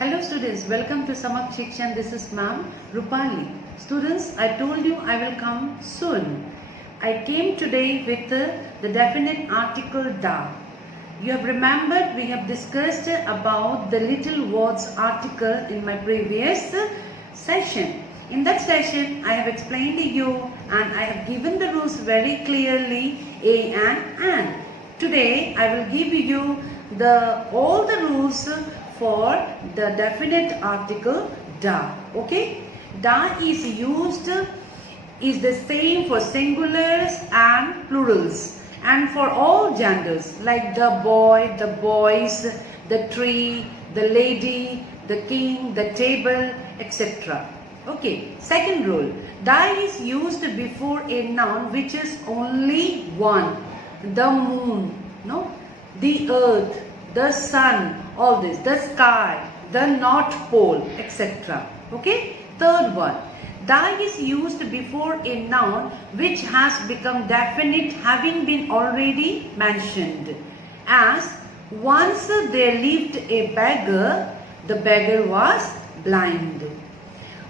Hello students, welcome to Samak Shikshan. This is Ma'am Rupali. Students, I told you I will come soon. I came today with the definite article da. You have remembered we have discussed about the little words article in my previous session. In that session, I have explained to you and I have given the rules very clearly a and. Today, I will give you all the rules for the definite article da. Okay? Da is used, is the same for singulars and plurals and for all genders like the boy, the boys, the tree, the lady, the king, the table, etc. Okay, second rule, da is used before a noun which is only one. The moon, no, the earth, the sun, all this, the sky, the North Pole, etc. Okay, third one, da is used before a noun which has become definite having been already mentioned. As once there lived a beggar, the beggar was blind.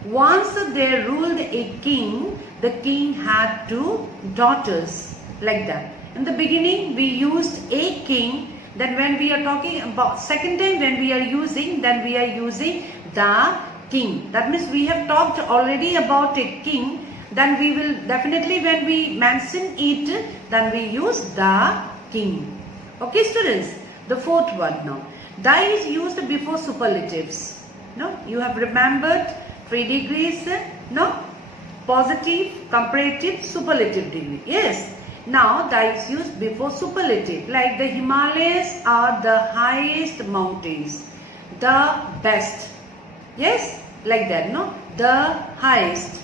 Once there ruled a king, the king had two daughters, like that. In the beginning we used a king, then when we are talking about second time when we are using, then we are using the king. That means we have talked already about a king, then we will definitely when we mention it, then we use the king. Okay students, the fourth one now. Da is used before superlatives. No, you have remembered 3 degrees, no? Positive, comparative, superlative degree. Yes. Now da is used before superlative, like the Himalayas are the highest mountains, the best. Yes, like that, no? The highest.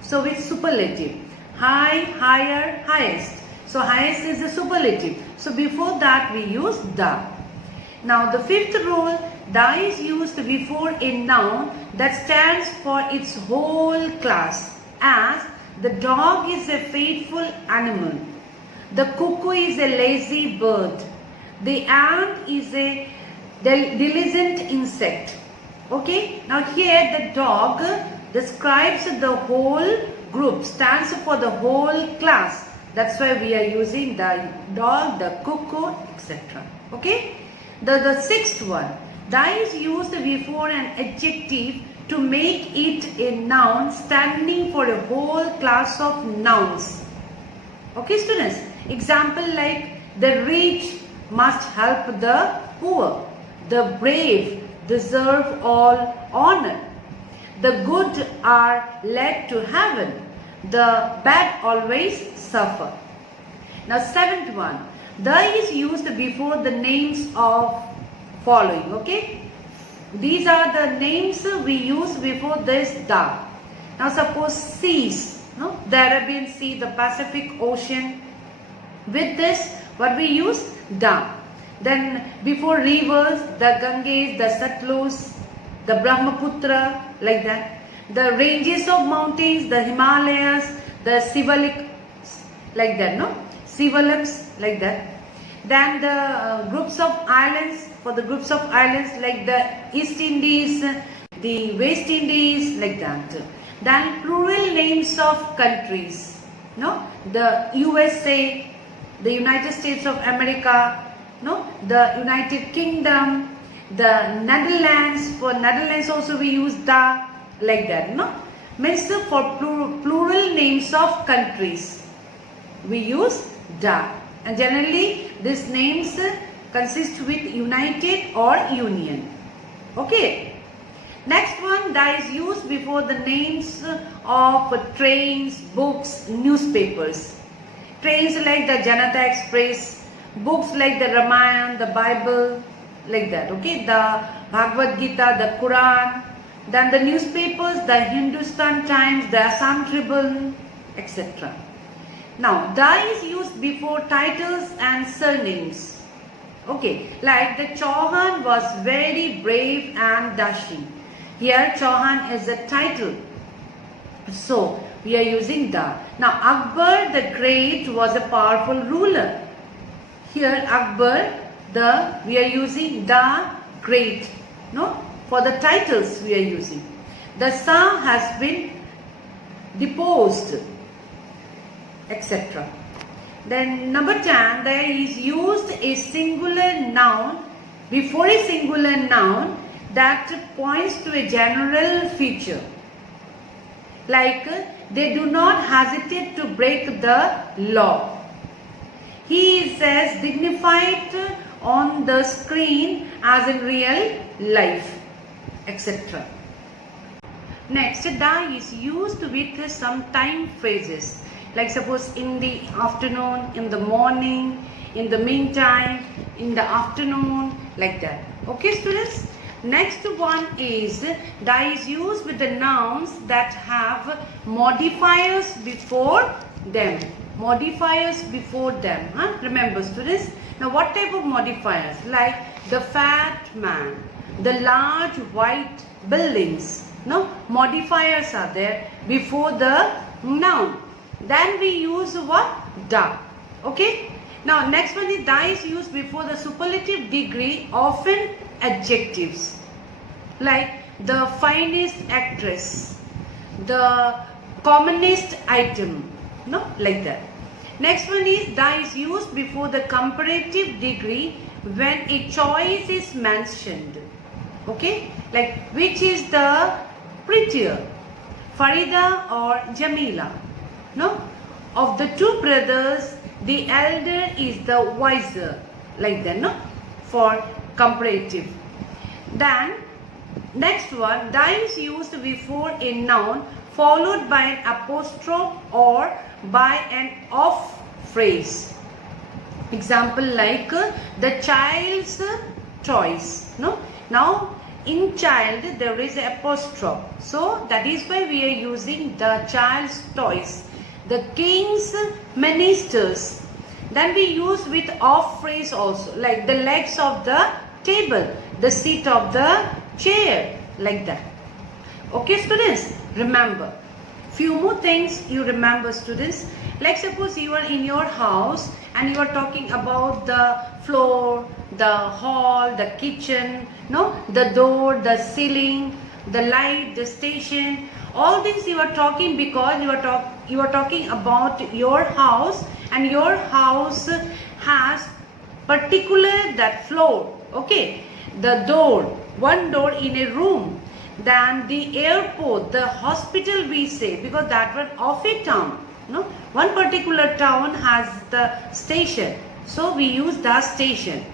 So it's superlative. High, higher, highest. So highest is the superlative. So before that we use da. Now the fifth rule, da is used before a noun that stands for its whole class. As the dog is a faithful animal. The cuckoo is a lazy bird. The ant is a diligent insect. Okay. Now here the dog describes the whole group, stands for the whole class. That's why we are using the dog, the cuckoo, etc. Okay. The sixth one, da is used before an adjective to make it a noun standing for a whole class of nouns. Okay students, example like the rich must help the poor, the brave deserve all honor, the good are led to heaven, the bad always suffer. Now seventh one, da is used before the names of following. Okay, these are the names we use before this da. Now suppose seas, no? The Arabian Sea, the Pacific Ocean. With this, what we use? Da. Then before rivers, the Ganges, the Satluj, the Brahmaputra, like that. The ranges of mountains, the Himalayas, the Sivalik, like that, no? Sivaliks, like that. Then the groups of islands, for the groups of islands like the East Indies, the West Indies, like that. Then plural names of countries, no? The USA, the United States of America, no? The United Kingdom, the Netherlands. For Netherlands also we use da, like that, no? Means for plural names of countries we use da, and generally these names consist with united or union. Okay. Next one, da is used before the names of trains, books, newspapers. Trains like the Janata Express, books like the Ramayana, the Bible, like that. Okay, the Bhagavad Gita, the Quran. Then the newspapers, the Hindustan Times, the Assam Tribune, etc. Now, da is used before titles and surnames. Okay, like the Chauhan was very brave and dashing. Here Chauhan is a title. So we are using da. Now Akbar the Great was a powerful ruler. Here Akbar we are using the Great. No? For the titles we are using. The Shah has been deposed, etc. Then number 10, there is used a singular noun before a singular noun that points to a general feature. Like, they do not hesitate to break the law. He is as dignified on the screen as in real life, etc. Next, da is used with some time phrases. Like suppose in the afternoon, in the morning, in the meantime, in the afternoon, like that. Okay, students? Next one is da is used with the nouns that have modifiers before them. Modifiers before them. Huh? Remember, students? Now, what type of modifiers? Like the fat man, the large white buildings. No, modifiers are there before the noun. Then we use what? Da. Okay. Now, next one is da is used before the superlative degree, often adjectives. Like the finest actress, the commonest item. No, like that. Next one is da is used before the comparative degree when a choice is mentioned. Okay. Like which is the prettier, Farida or Jamila? No? Of the two brothers, the elder is the wiser. Like that, no? For comparative. Then, next one, da is used before a noun followed by an apostrophe or by an off phrase. Example like the child's toys. No? Now, in child there is an apostrophe. So, that is why we are using the child's toys. The king's ministers. Then we use with off phrase also, like the legs of the table, the seat of the chair, like that. Okay, students, remember. Few more things you remember, students. Like suppose you are in your house and you are talking about the floor, the hall, the kitchen, no, the door, the ceiling, the light, the station. All things you are talking because you are talking about your house, and your house has particular that floor. Okay, the door, one door in a room. Then the airport, the hospital we say, because that was of a town. No, one particular town has the station, so we use the station.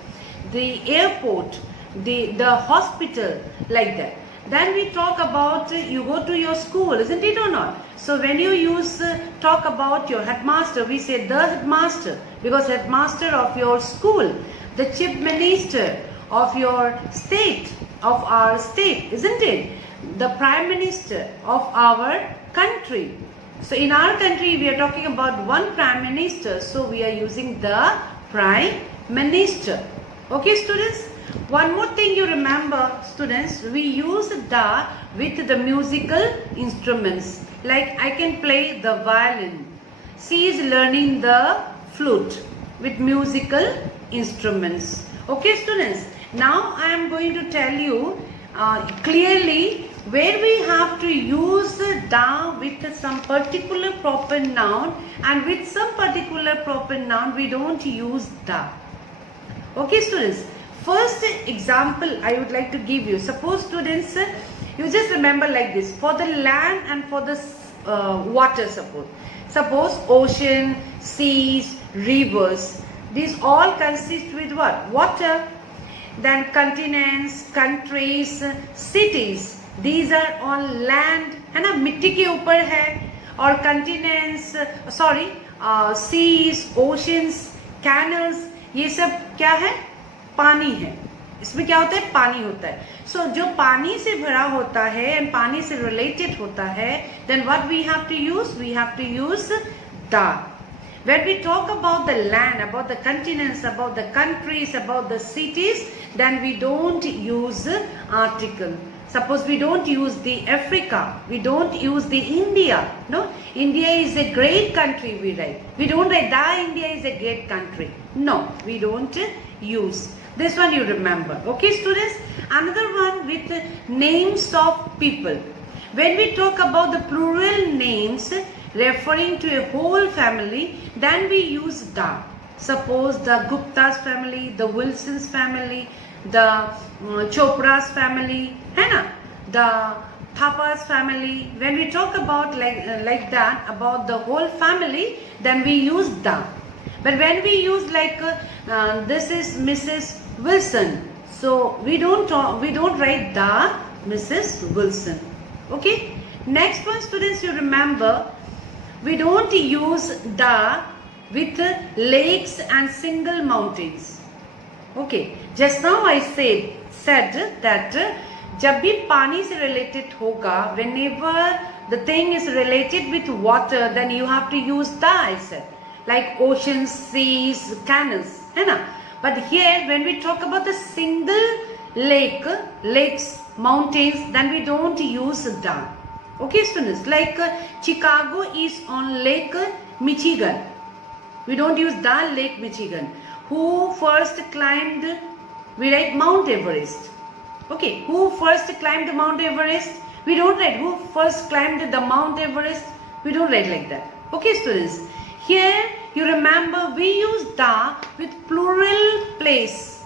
The airport, the hospital, like that. Then we talk about you go to your school, isn't it or not? So when you use talk about your headmaster, we say the headmaster, because headmaster of your school, the chief minister of your state, of our state, isn't it? The prime minister of our country. So in our country we are talking about one prime minister, so we are using the prime minister. Okay, students? One more thing you remember, students, we use da with the musical instruments. Like I can play the violin. She is learning the flute with musical instruments. Okay, students. Now I am going to tell you clearly where we have to use da with some particular proper noun, and with some particular proper noun we don't use da. Okay, students. First example I would like to give you. Suppose, students, you just remember like this. For the land and for the water, suppose ocean, seas, rivers. These all consist with what? Water. Then continents, countries, cities. These are on land. है ना, मिट्टी के ऊपर है. Or continents, seas, oceans, canals. ये सब क्या है? पानी है. इसमें क्या होता है? पानी होता है. So जो पानी से भरा होता है and पानी से related होता है, then what we have to use? We have to use da. When we talk about the land, about the continents, about the countries, about the cities, then we don't use article. Suppose we don't use the Africa, we don't use the India. No, India is a great country, we write. We don't write da India is a great country. No, we don't use. This one you remember. Okay, students? Another one with names of people. When we talk about the plural names referring to a whole family, then we use the. Suppose the Gupta's family, the Wilson's family, the Chopra's family, है ना? The Thapa's family. When we talk about like that, about the whole family, then we use the. But when we use like this is Mrs. Wilson, so we don't write the Mrs. Wilson. Okay. Next one, students, you remember, we don't use the with lakes and single mountains. Okay. Just now I said that जब भी पानी से related होगा, whenever the thing is related with water, then you have to use the, I said, like oceans, seas, canals, है ना? But here when we talk about the single lakes, mountains, then we don't use the. Okay, students, like Chicago is on Lake Michigan. We don't use the Lake Michigan. Who first climbed? We write Mount Everest. Okay, who first climbed Mount Everest? We don't write who first climbed the Mount Everest. We don't write like that. Okay, students. Here you remember we use the with plural place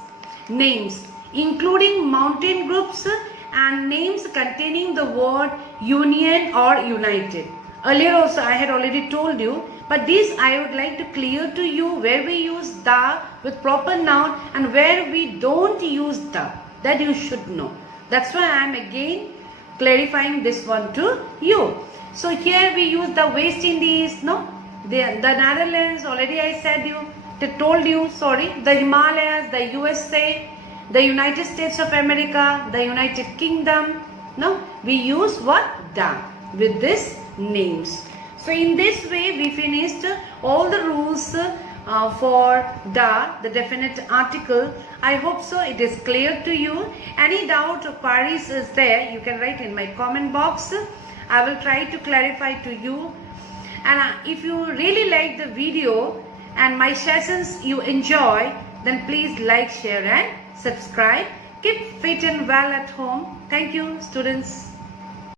names, including mountain groups and names containing the word union or united. Earlier also I had already told you, but this I would like to clear to you where we use the with proper noun and where we don't use the. That you should know. That's why I am again clarifying this one to you. So here we use the West Indies, no? The Netherlands, already I told you, the Himalayas, the USA, the United States of America, the United Kingdom. No? We use what? The with these names. So in this way we finished all the rules for the definite article. I hope so it is clear to you. Any doubt or queries is there, you can write in my comment box. I will try to clarify to you. And if you really like the video and my sessions you enjoy, then please like, share and subscribe. Keep fit and well at home. Thank you, students.